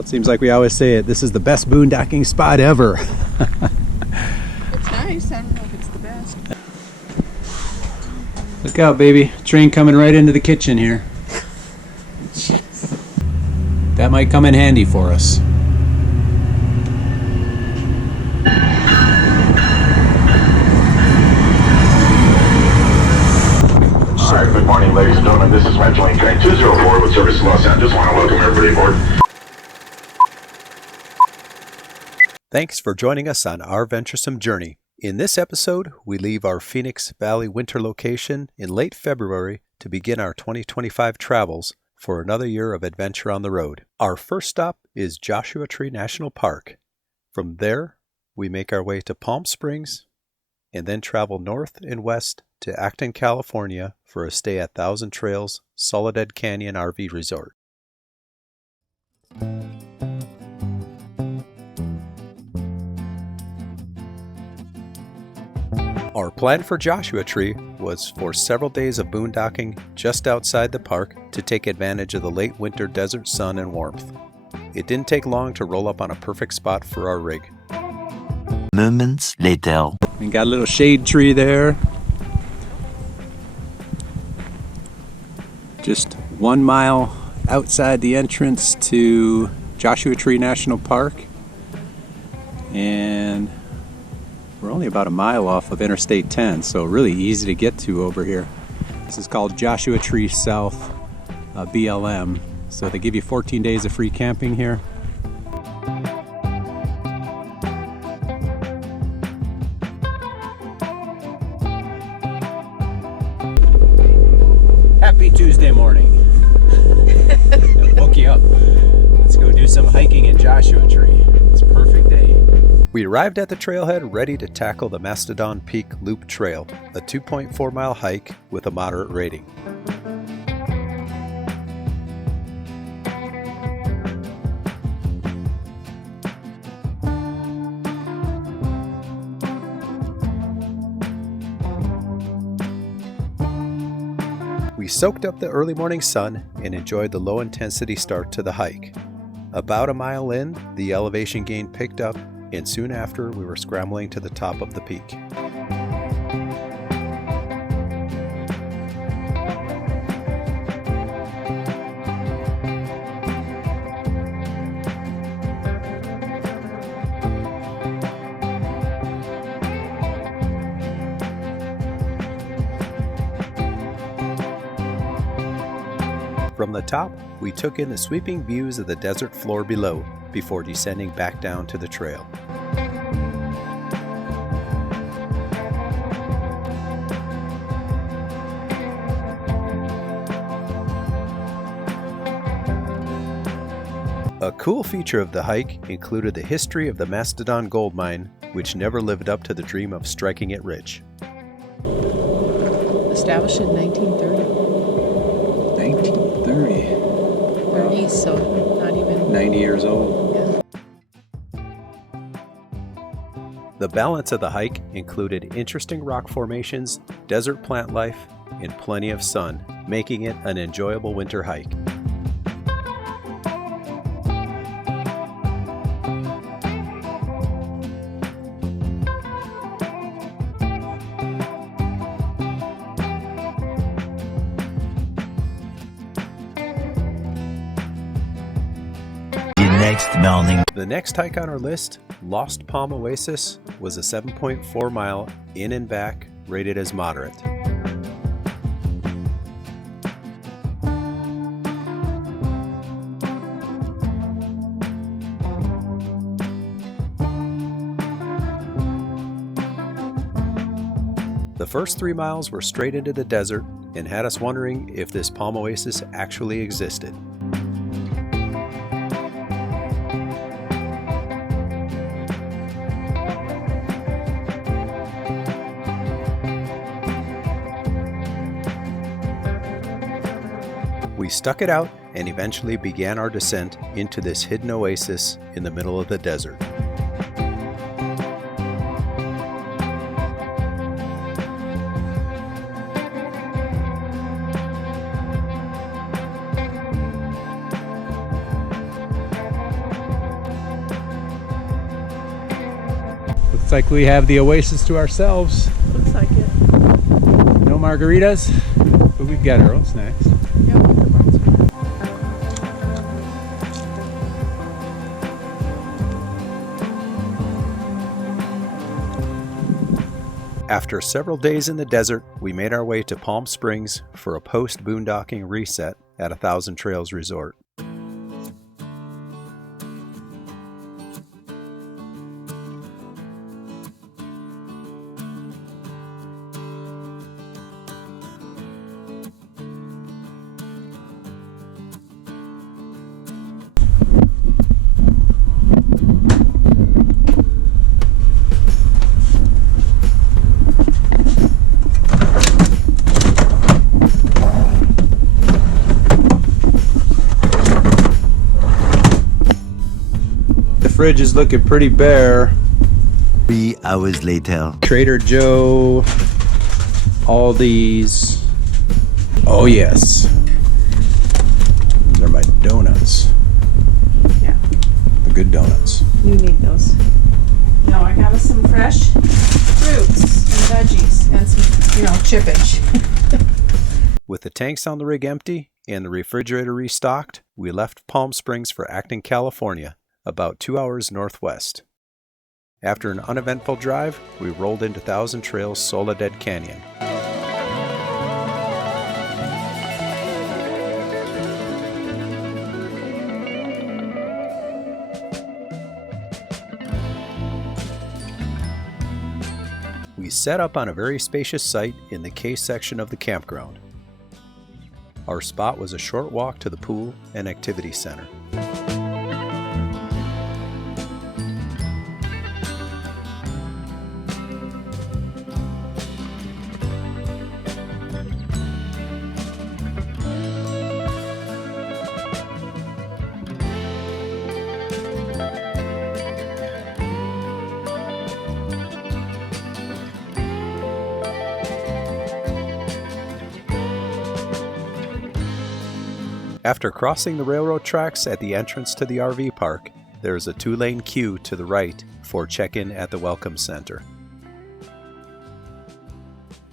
Well, it seems like we always say it. This is the best boondocking spot ever. It's nice. I don't know if it's the best. Look out, baby. Train coming right into the kitchen here. That might come in handy for us. Alright, good morning ladies and gentlemen. This is Metrolink train 204 with service to Los Angeles. Want to welcome everybody aboard. Thanks for joining us on our venturesome journey. In this episode, we leave our Phoenix Valley winter location in late February to begin our 2025 travels for another year of adventure on the road. Our first stop is Joshua Tree National Park. From there, we make our way to Palm Springs and then travel north and west to Acton, California for a stay at Thousand Trails Soledad Canyon RV Resort. Our plan for Joshua Tree was for several days of boondocking just outside the park to take advantage of the late winter desert sun and warmth. It didn't take long to roll up on a perfect spot for our rig. Moments later. We got a little shade tree there. Just 1 mile outside the entrance to Joshua Tree National Park. And we're only about a mile off of Interstate 10, so really easy to get to over here. This is called Joshua Tree South BLM. So they give you 14 days of free camping here. Happy Tuesday morning. Woke you up. Let's go do some hiking in Joshua Tree. It's a perfect day. We arrived at the trailhead ready to tackle the Mastodon Peak Loop Trail, a 2.4 mile hike with a moderate rating. We soaked up the early morning sun and enjoyed the low-intensity start to the hike. About a mile in, the elevation gain picked up, and soon after, we were scrambling to the top of the peak. From the top, we took in the sweeping views of the desert floor below before descending back down to the trail. A cool feature of the hike included the history of the Mastodon gold mine, which never lived up to the dream of striking it rich. Established in 1930. 1930. 30, so not even 90 years old. Yeah. The balance of the hike included interesting rock formations, desert plant life, and plenty of sun, making it an enjoyable winter hike. Next morning. The next hike on our list, Lost Palm Oasis, was a 7.4 mile in and back, rated as moderate. The first 3 miles were straight into the desert and had us wondering if this palm oasis actually existed. We stuck it out and eventually began our descent into this hidden oasis in the middle of the desert. Looks like we have the oasis to ourselves. Looks like it. No margaritas, but we've got our own snacks. Yeah, the box. After several days in the desert, we made our way to Palm Springs for a post-boondocking reset at 1,000 Trails Resort. Fridge is looking pretty bare. 3 hours later. Trader Joe, Aldi's. Oh yes, those are my donuts. Yeah, The good donuts. you need those. No, I got us some fresh fruits and veggies and some, chippage. With the tanks on the rig empty and the refrigerator restocked, we left Palm Springs for Acton, California, about 2 hours northwest. After an uneventful drive, we rolled into 1,000 Trails Soledad Canyon. We set up on a very spacious site in the K section of the campground. Our spot was a short walk to the pool and activity center. After crossing the railroad tracks at the entrance to the RV park, there is a 2-lane queue to the right for check-in at the Welcome Center.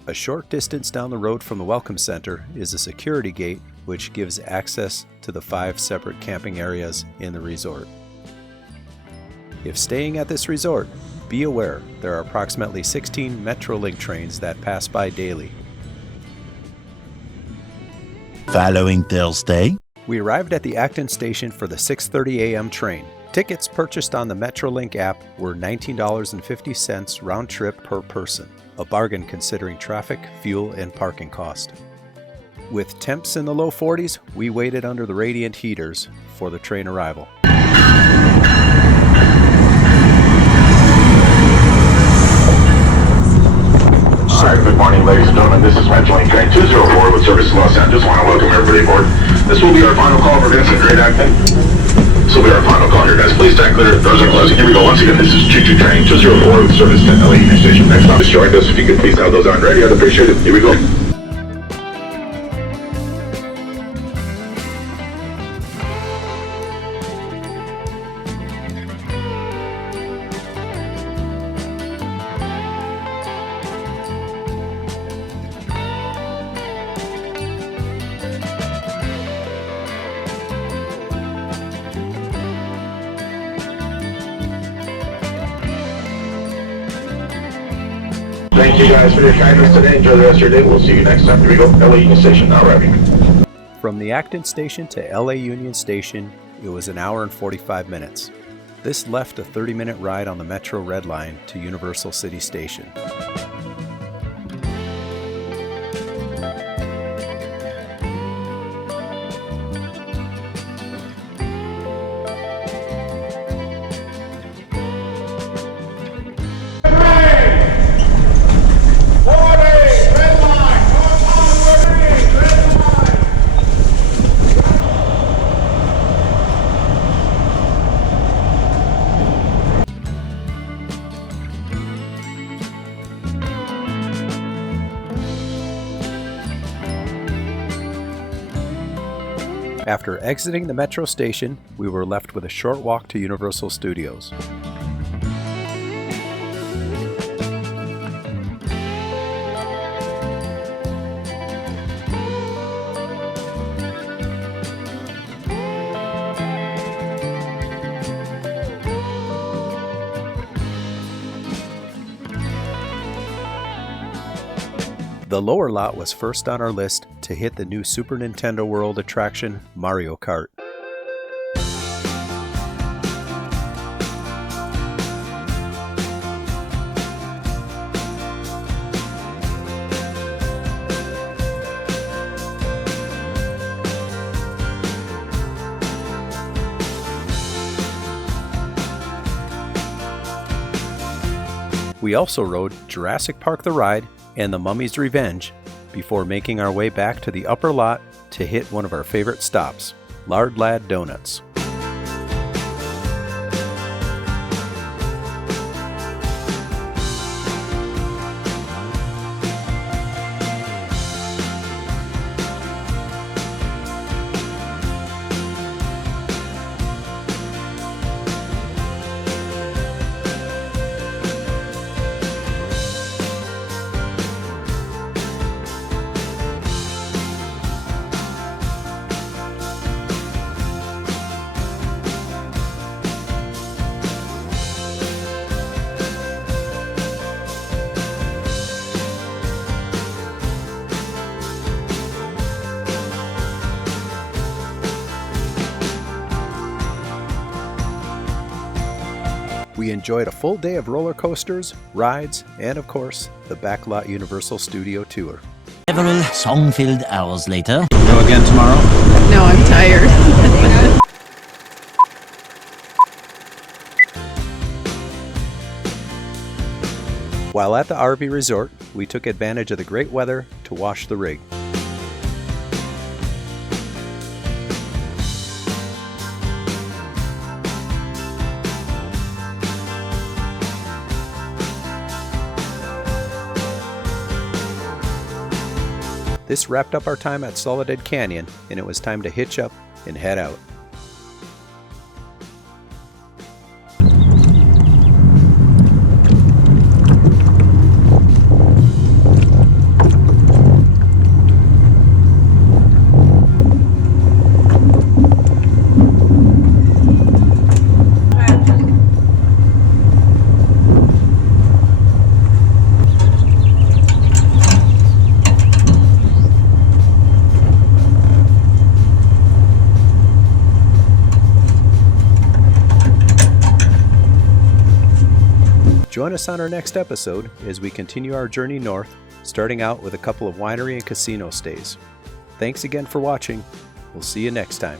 A short distance down the road from the Welcome Center is a security gate which gives access to the 5 separate camping areas in the resort. If staying at this resort, be aware there are approximately 16 Metrolink trains that pass by daily. Following Thursday. We arrived at the Acton station for the 6:30 a.m. train. Tickets purchased on the Metrolink app were $19.50 round trip per person, a bargain considering traffic, fuel, and parking cost. With temps in the low 40s, we waited under the radiant heaters for the train arrival. Alright, good morning ladies and gentlemen, this is Metrolink train 204 with service to Los Angeles. I want to welcome everybody aboard. This will be our final call for Vincent Great Acton. This will be our final call here guys. Please stand clear, doors are closing. Here we go, once again, this is Choo-Choo train 204 with service to LA Union Station. Next stop is joined us. If you could please have those on ready, I'd appreciate it. Here we go. Thank you guys for your kindness today. Enjoy the rest of your day. We'll see you next time. Here we go. LA Union Station now arriving. From the Acton station to LA Union Station, it was an hour and 45 minutes. This left a 30-minute ride on the Metro Red Line to Universal City Station. After exiting the Metro station, we were left with a short walk to Universal Studios. The lower lot was first on our list to hit the new Super Nintendo World attraction, Mario Kart. We also rode Jurassic Park the Ride and The Mummy's Revenge before making our way back to the upper lot to hit one of our favorite stops, Lard Lad Donuts. We enjoyed a full day of roller coasters, rides, and of course, the Backlot Universal Studio Tour. Several song-filled hours later. Go again tomorrow? No, I'm tired. While at the RV resort, we took advantage of the great weather to wash the rig. This wrapped up our time at Soledad Canyon, and it was time to hitch up and head out. Join us on our next episode as we continue our journey north, starting out with a couple of winery and casino stays. Thanks again for watching. We'll see you next time.